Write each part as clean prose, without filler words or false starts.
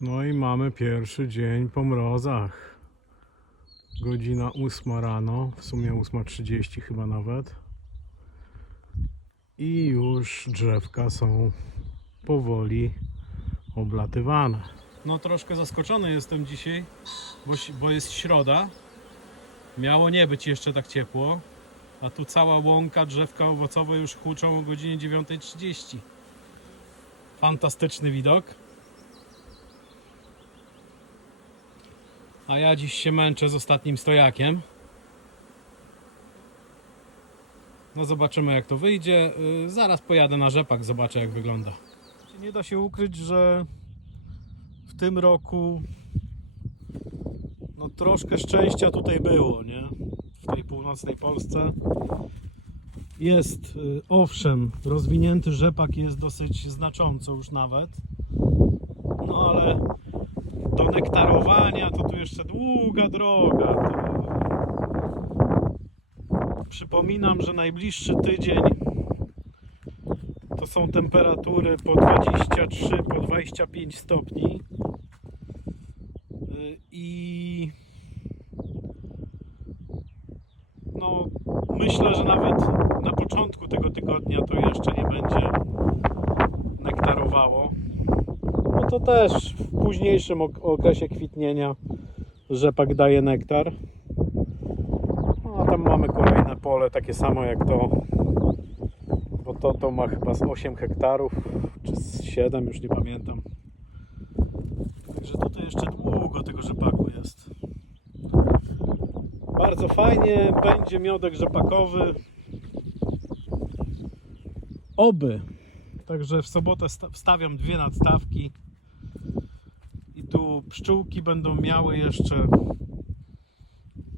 No i mamy pierwszy dzień po mrozach. Godzina 8 rano, w sumie 8:30 chyba nawet. I już drzewka są powoli oblatywane. No troszkę zaskoczony jestem dzisiaj, bo jest środa. Miało nie być jeszcze tak ciepło, a tu cała łąka, drzewka owocowe już huczą o godzinie 9:30. Fantastyczny widok. A ja dziś się męczę z ostatnim stojakiem. No zobaczymy jak to wyjdzie. Zaraz pojadę na rzepak, zobaczę jak wygląda. Nie da się ukryć, że w tym roku no troszkę szczęścia tutaj było, nie? W tej północnej Polsce jest, owszem, rozwinięty rzepak jest dosyć znacząco już nawet, no ale do nektarowania to tu jeszcze długa droga. Przypominam, że najbliższy tydzień to są temperatury po 23, po 25 stopni i no myślę, że nawet na początku tego tygodnia to jeszcze nie będzie nektarowało. No to też w późniejszym okresie kwitnienia rzepak daje nektar. No, a tam mamy kolejne pole, takie samo jak to, bo to ma chyba z 8 hektarów, czy z 7, już nie pamiętam. Także tutaj jeszcze długo tego rzepaku jest. Bardzo fajnie, będzie miodek rzepakowy. Oby. Także w sobotę wstawiam 2 nadstawki i tu pszczółki będą miały jeszcze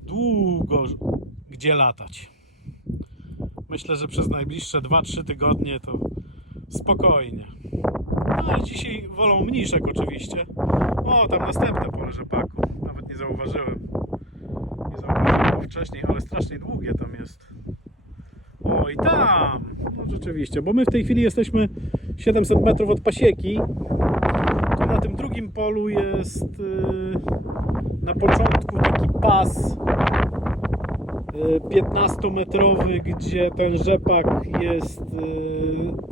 długo gdzie latać. Myślę, że przez najbliższe 2-3 tygodnie to spokojnie. No, ale dzisiaj wolą mniszek oczywiście. O, tam następne pole rzepaku. Nawet nie zauważyłem. Nie zauważyłem wcześniej, ale strasznie długie tam jest. O, i tam! No rzeczywiście, bo my w tej chwili jesteśmy 700 metrów od pasieki. Tu na tym drugim polu jest na początku taki pas 15-metrowy, gdzie ten rzepak jest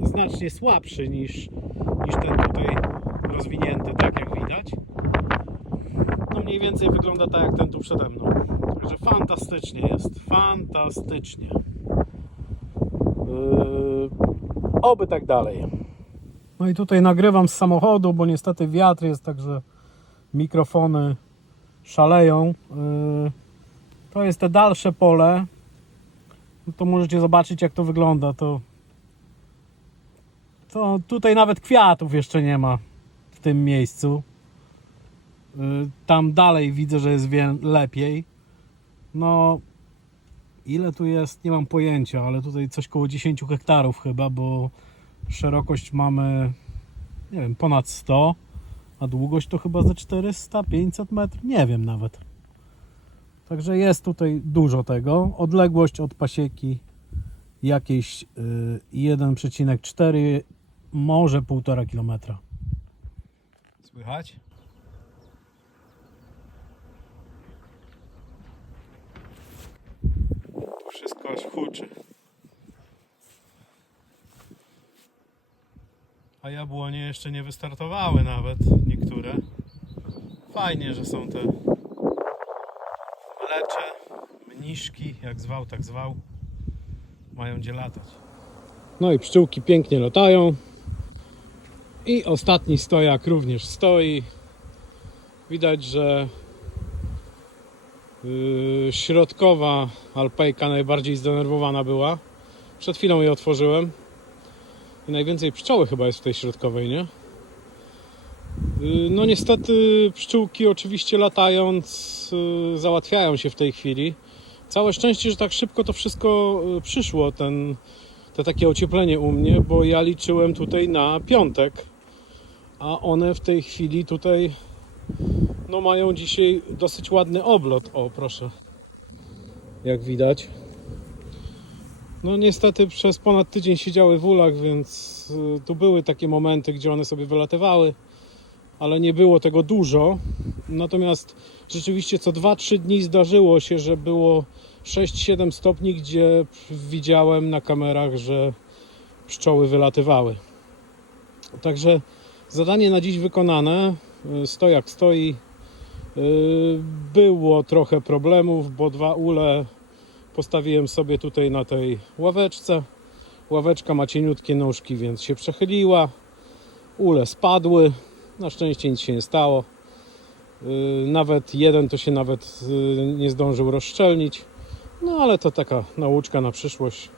znacznie słabszy niż ten tutaj rozwinięty, tak jak widać. No mniej więcej wygląda tak jak ten tu przede mną. Także fantastycznie jest, fantastycznie. Oby tak dalej. No i tutaj nagrywam z samochodu, bo niestety wiatr jest, także mikrofony szaleją. To jest te dalsze pole. No to możecie zobaczyć jak to wygląda. To tutaj nawet kwiatów jeszcze nie ma w tym miejscu. Tam dalej widzę, że jest lepiej. No ile tu jest, nie mam pojęcia, ale tutaj coś koło 10 hektarów chyba, bo szerokość mamy, nie wiem, ponad 100, a długość to chyba ze 400-500 metrów, nie wiem nawet. Także jest tutaj dużo tego. Odległość od pasieki jakieś 1,4, może 1,5 kilometra. Słychać? Wszystko aż huczy. A jabłonie jeszcze nie wystartowały nawet, niektóre. Fajnie, że są te mlecze, mniszki, jak zwał, tak zwał. Mają gdzie latać. No i pszczółki pięknie latają. I ostatni stojak również stoi. Widać, że środkowa alpejka najbardziej zdenerwowana była. Przed chwilą je otworzyłem. I najwięcej pszczoły chyba jest w tej środkowej, nie? No niestety pszczółki oczywiście latając załatwiają się w tej chwili. Całe szczęście, że tak szybko to wszystko przyszło, to takie ocieplenie u mnie, bo ja liczyłem tutaj na piątek, a one w tej chwili tutaj no mają dzisiaj dosyć ładny oblot. O, proszę, jak widać. No niestety przez ponad tydzień siedziały w ulach, więc tu były takie momenty, gdzie one sobie wylatywały, ale nie było tego dużo. Natomiast rzeczywiście co 2-3 dni zdarzyło się, że było 6-7 stopni, gdzie widziałem na kamerach, że pszczoły wylatywały. Także zadanie na dziś wykonane. Stoi jak stoi. Było trochę problemów, bo 2 ule postawiłem sobie tutaj na tej ławeczce. Ławeczka ma cieniutkie nóżki, więc się przechyliła. Ule spadły. Na szczęście nic się nie stało. Nawet jeden to się nawet nie zdążył rozszczelnić. No ale to taka nauczka na przyszłość.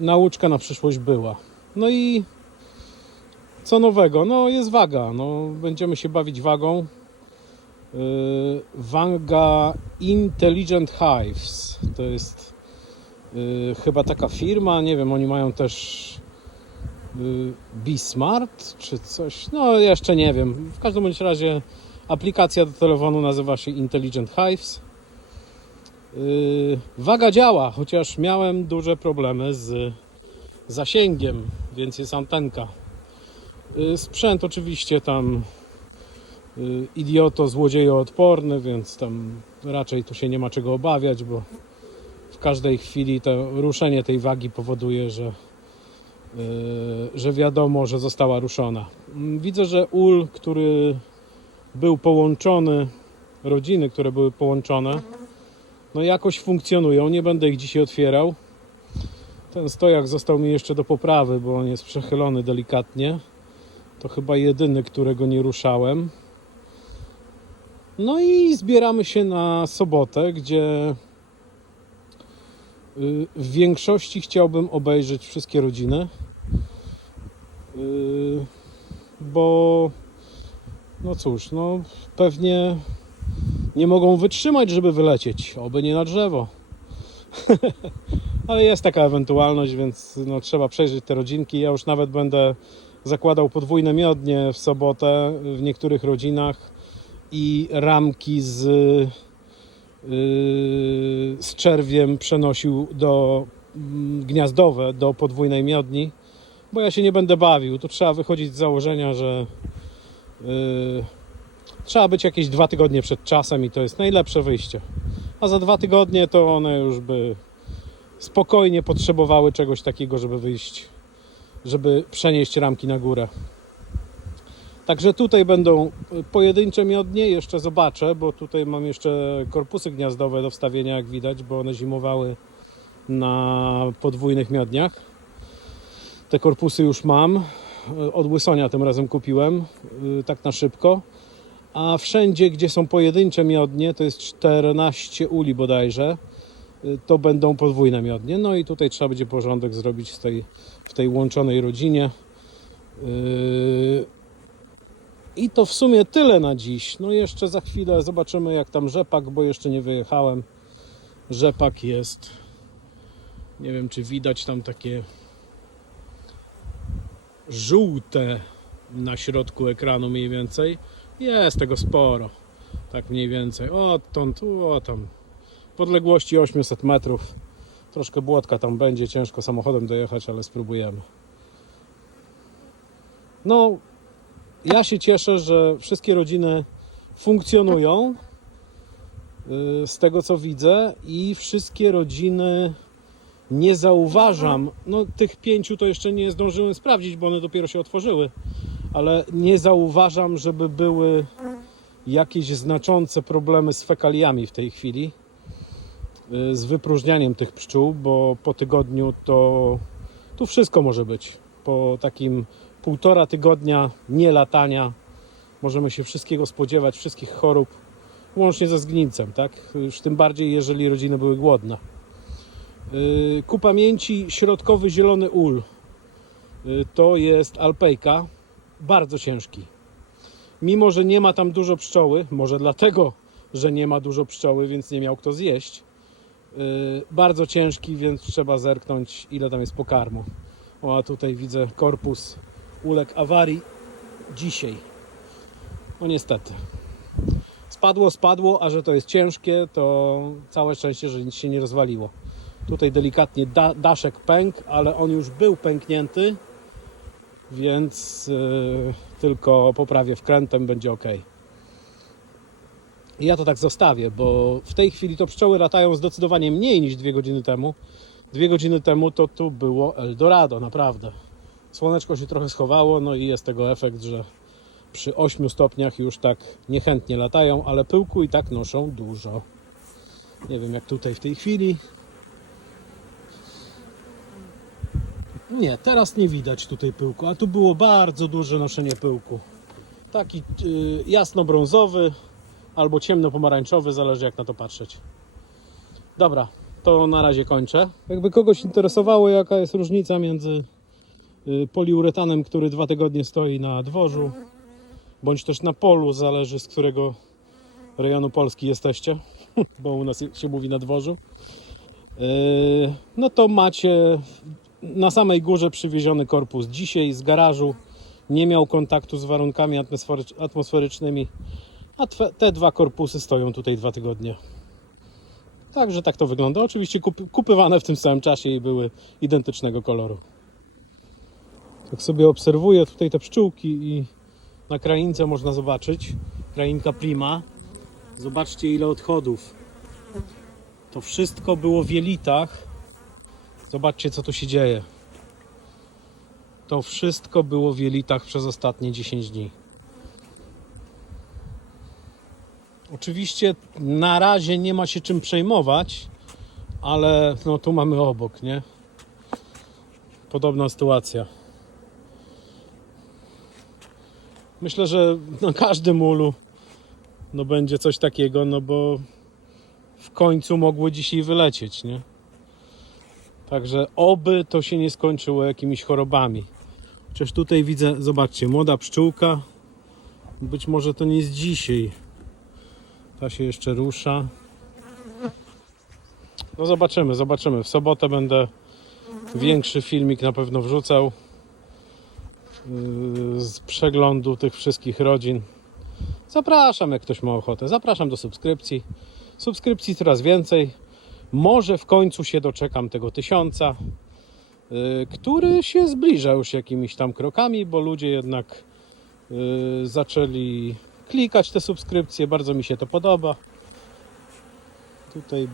Nauczka na przyszłość była. No i co nowego? No jest waga. No, będziemy się bawić wagą. Waga Intelligent Hives. To jest chyba taka firma. Nie wiem, oni mają też Be Smart czy coś. No jeszcze nie wiem. W każdym bądź razie aplikacja do telefonu nazywa się Intelligent Hives. Waga działa, chociaż miałem duże problemy z zasięgiem, więc jest antenka. Sprzęt oczywiście tam idioto, złodziejo odporny, więc tam raczej tu się nie ma czego obawiać, bo w każdej chwili to ruszenie tej wagi powoduje, że wiadomo, że została ruszona. Widzę, że ul, który był połączony, rodziny, które były połączone, no jakoś funkcjonują. Nie będę ich dzisiaj otwierał. Ten stojak został mi jeszcze do poprawy, bo on jest przechylony delikatnie. To chyba jedyny, którego nie ruszałem. No i zbieramy się na sobotę, gdzie w większości chciałbym obejrzeć wszystkie rodziny, bo no cóż, no pewnie nie mogą wytrzymać, żeby wylecieć, oby nie na drzewo. Ale jest taka ewentualność, więc no, trzeba przejrzeć te rodzinki. Ja już nawet będę zakładał podwójne miodnie w sobotę w niektórych rodzinach i ramki z czerwiem przenosił do gniazdowe, do podwójnej miodni, bo ja się nie będę bawił. Tu trzeba wychodzić z założenia, że trzeba być jakieś 2 tygodnie przed czasem i to jest najlepsze wyjście. A za 2 tygodnie to one już by spokojnie potrzebowały czegoś takiego, żeby wyjść, żeby przenieść ramki na górę. Także tutaj będą pojedyncze miodnie, jeszcze zobaczę, bo tutaj mam jeszcze korpusy gniazdowe do wstawienia, jak widać, bo one zimowały na podwójnych miodniach. Te korpusy już mam, od Łysonia tym razem kupiłem, tak na szybko. A wszędzie, gdzie są pojedyncze miodnie, to jest 14 uli bodajże, to będą podwójne miodnie. No i tutaj trzeba będzie porządek zrobić w tej łączonej rodzinie. I to w sumie tyle na dziś. No jeszcze za chwilę zobaczymy, jak tam rzepak, bo jeszcze nie wyjechałem. Rzepak jest, nie wiem, czy widać tam takie żółte na środku ekranu mniej więcej. Jest tego sporo, tak mniej więcej. Odtąd, tam w odległości 800 metrów. Troszkę błotka tam będzie, ciężko samochodem dojechać, ale spróbujemy. No, ja się cieszę, że wszystkie rodziny funkcjonują z tego, co widzę, i wszystkie rodziny nie zauważam. No, tych 5 to jeszcze nie zdążyłem sprawdzić, bo one dopiero się otworzyły, ale nie zauważam, żeby były jakieś znaczące problemy z fekaliami w tej chwili, z wypróżnianiem tych pszczół, bo po tygodniu to tu wszystko może być. Po takim 1,5 tygodnia nie latania możemy się wszystkiego spodziewać, wszystkich chorób, łącznie ze zgnincem, tak? Już tym bardziej, jeżeli rodziny były głodne. Ku pamięci środkowy zielony ul. To jest alpejka, bardzo ciężki. Mimo że nie ma tam dużo pszczoły, może dlatego, że nie ma dużo pszczoły, więc nie miał kto zjeść. Bardzo ciężki, więc trzeba zerknąć, ile tam jest pokarmu. O, a tutaj widzę korpus uległ awarii dzisiaj. No niestety. Spadło, a że to jest ciężkie, to całe szczęście, że nic się nie rozwaliło. Tutaj delikatnie daszek pękł, ale on już był pęknięty, więc tylko poprawię wkrętem, będzie ok. I ja to tak zostawię, bo w tej chwili to pszczoły latają zdecydowanie mniej niż 2 godziny temu. 2 godziny temu to tu było Eldorado, naprawdę. Słoneczko się trochę schowało, no i jest tego efekt, że przy 8 stopniach już tak niechętnie latają, ale pyłku i tak noszą dużo. Nie wiem jak tutaj w tej chwili. Nie, teraz nie widać tutaj pyłku, a tu było bardzo duże noszenie pyłku. Taki jasno-brązowy albo ciemno-pomarańczowy, zależy jak na to patrzeć. Dobra, to na razie kończę. Jakby kogoś interesowało, jaka jest różnica między poliuretanem, który 2 tygodnie stoi na dworzu, bądź też na polu, zależy z którego rejonu Polski jesteście, bo u nas się mówi na dworzu, no to macie na samej górze przywieziony korpus dzisiaj z garażu, nie miał kontaktu z warunkami atmosferycznymi, a te 2 korpusy stoją tutaj 2 tygodnie. Także tak to wygląda. Oczywiście kupywane w tym samym czasie i były identycznego koloru. Tak sobie obserwuję tutaj te pszczółki i na kraince można zobaczyć, krainka Prima. Zobaczcie ile odchodów. To wszystko było w jelitach. Zobaczcie co tu się dzieje. To wszystko było w jelitach przez ostatnie 10 dni. Oczywiście na razie nie ma się czym przejmować, ale no tu mamy obok, nie? Podobna sytuacja. Myślę, że na każdym ulu no będzie coś takiego, no bo w końcu mogły dzisiaj wylecieć, nie? Także oby to się nie skończyło jakimiś chorobami. Chociaż tutaj widzę, zobaczcie, młoda pszczółka. Być może to nie jest dzisiaj. Ta się jeszcze rusza. No zobaczymy. W sobotę będę większy filmik na pewno wrzucał z przeglądu tych wszystkich rodzin. Zapraszam, jak ktoś ma ochotę. Zapraszam do subskrypcji. Subskrypcji coraz więcej. Może w końcu się doczekam tego 1000, który się zbliża już jakimiś tam krokami, bo ludzie jednak zaczęli klikać te subskrypcje. Bardzo mi się to podoba. Tutaj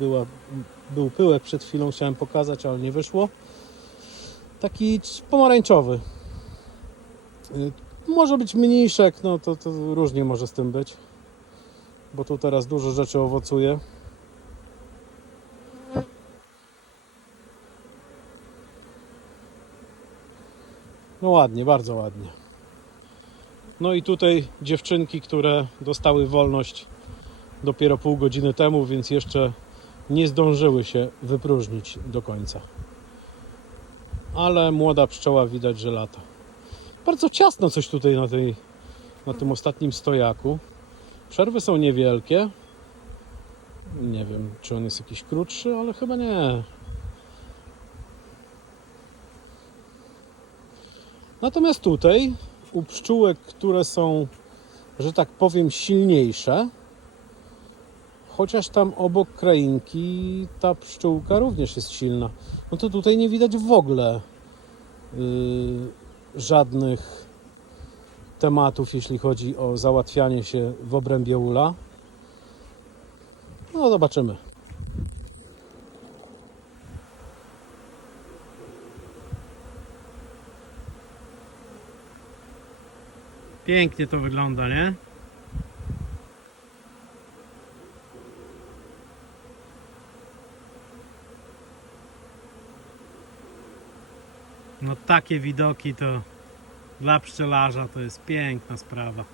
był pyłek przed chwilą, chciałem pokazać, ale nie wyszło. Taki pomarańczowy. Może być mniejszek, no to różnie może z tym być. Bo tu teraz dużo rzeczy owocuje. No ładnie, bardzo ładnie. No i tutaj dziewczynki, które dostały wolność dopiero pół godziny temu, więc jeszcze nie zdążyły się wypróżnić do końca. Ale młoda pszczoła widać, że lata. Bardzo ciasno coś tutaj na tym ostatnim stojaku. Przerwy są niewielkie. Nie wiem, czy on jest jakiś krótszy, ale chyba nie. Natomiast tutaj u pszczółek, które są, że tak powiem, silniejsze, chociaż tam obok krainki ta pszczółka również jest silna, no to tutaj nie widać w ogóle żadnych tematów, jeśli chodzi o załatwianie się w obrębie ula. No zobaczymy. Pięknie to wygląda, nie? No takie widoki to dla pszczelarza to jest piękna sprawa.